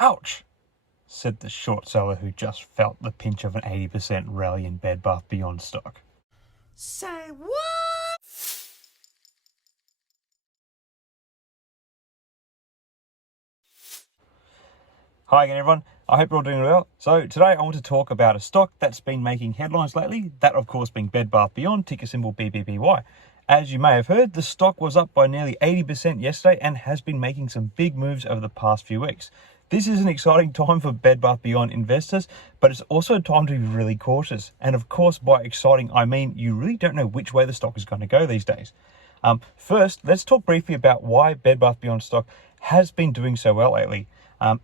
Ouch, said the short seller who just felt the pinch of an 80% rally in Bed Bath Beyond stock. Say what? Hi again, everyone. I hope you're all doing well. So today I want to talk about a stock that's been making headlines lately, that of course being Bed Bath Beyond, ticker symbol BBBY. As you may have heard, the stock was up by nearly 80% yesterday and has been making some big moves over the past few weeks. This is an exciting time for Bed Bath Beyond investors, but it's also a time to be really cautious. And of course, by exciting, I mean you really don't know which way the stock is going to go these days. First, let's talk briefly about why Bed Bath Beyond stock has been doing so well lately.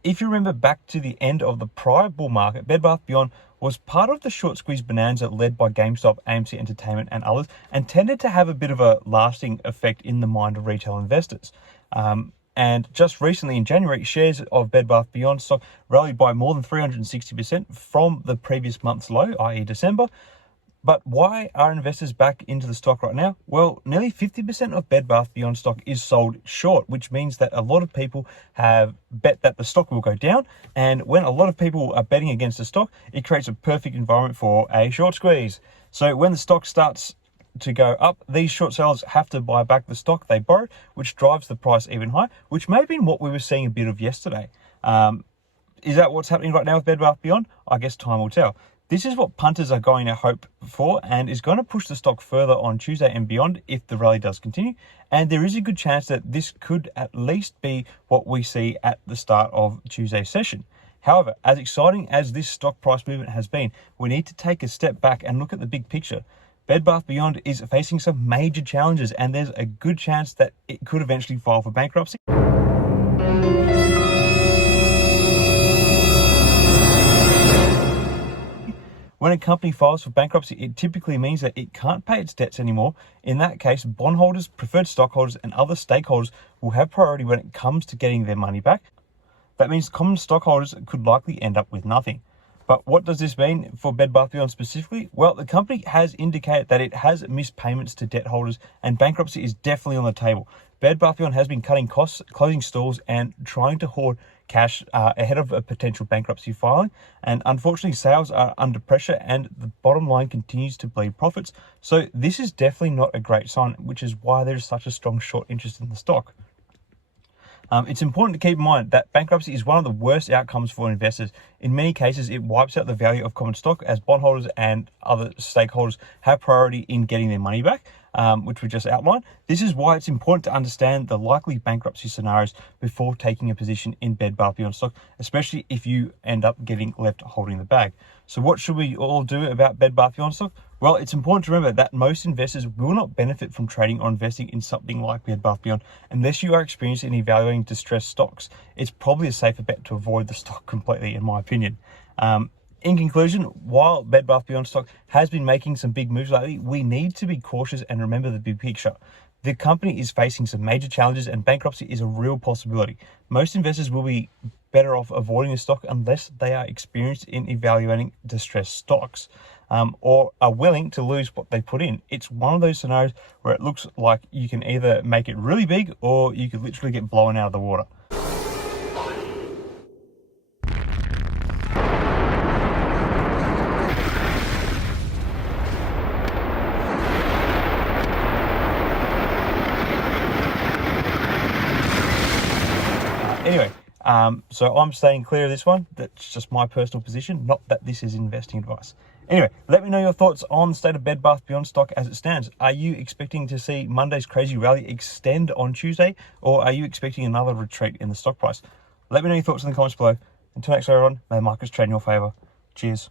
If you remember back to the end of the prior bull market, Bed Bath Beyond was part of the short squeeze bonanza led by GameStop, AMC Entertainment and others, and tended to have a bit of a lasting effect in the mind of retail investors. And just recently in January, shares of Bed Bath Beyond stock rallied by more than 360% from the previous month's low, i.e. December. But why are investors back into the stock right now? Well, nearly 50% of Bed Bath Beyond stock is sold short, which means that a lot of people have bet that the stock will go down. And when a lot of people are betting against the stock, it creates a perfect environment for a short squeeze. So when the stock starts to go up, these short sellers have to buy back the stock they borrowed, which drives the price even higher, which may have been what we were seeing a bit of yesterday. Is that what's happening right now with Bed Bath Beyond? I guess time will tell. This is what punters are going to hope for and is going to push the stock further on Tuesday and beyond if the rally does continue. And there is a good chance that this could at least be what we see at the start of Tuesday's session. However, as exciting as this stock price movement has been, we need to take a step back and look at the big picture. Bed Bath Beyond is facing some major challenges and there's a good chance that it could eventually file for bankruptcy. When a company files for bankruptcy, it typically means that it can't pay its debts anymore. In that case, bondholders, preferred stockholders, and other stakeholders will have priority when it comes to getting their money back. That means common stockholders could likely end up with nothing. But what does this mean for Bed Bath Beyond specifically? Well, the company has indicated that it has missed payments to debt holders and bankruptcy is definitely on the table. Bed Bath Beyond has been cutting costs, closing stores and trying to hoard cash ahead of a potential bankruptcy filing. And unfortunately, sales are under pressure and the bottom line continues to bleed profits. So this is definitely not a great sign, which is why there's such a strong short interest in the stock. It's important to keep in mind that bankruptcy is one of the worst outcomes for investors. In many cases, it wipes out the value of common stock as bondholders and other stakeholders have priority in getting their money back, which we just outlined. This is why it's important to understand the likely bankruptcy scenarios before taking a position in Bed Bath Beyond stock, especially if you end up getting left holding the bag. So what should we all do about Bed Bath Beyond stock? Well, it's important to remember that most investors will not benefit from trading or investing in something like Bed Bath Beyond unless you are experienced in evaluating distressed stocks. It's probably a safer bet to avoid the stock completely, in my opinion. In conclusion, while Bed Bath Beyond stock has been making some big moves lately, we need to be cautious and remember the big picture. The company is facing some major challenges and bankruptcy is a real possibility. Most investors will be better off avoiding the stock unless they are experienced in evaluating distressed stocks or are willing to lose what they put in. It's one of those scenarios where it looks like you can either make it really big or you could literally get blown out of the water. Anyway, so I'm staying clear of this one. That's just my personal position, not that this is investing advice. Anyway, let me know your thoughts on the state of Bed Bath Beyond stock as it stands. Are you expecting to see Monday's crazy rally extend on Tuesday, or are you expecting another retreat in the stock price? Let me know your thoughts in the comments below. Until next time, everyone, may the markets trade in your favor. Cheers.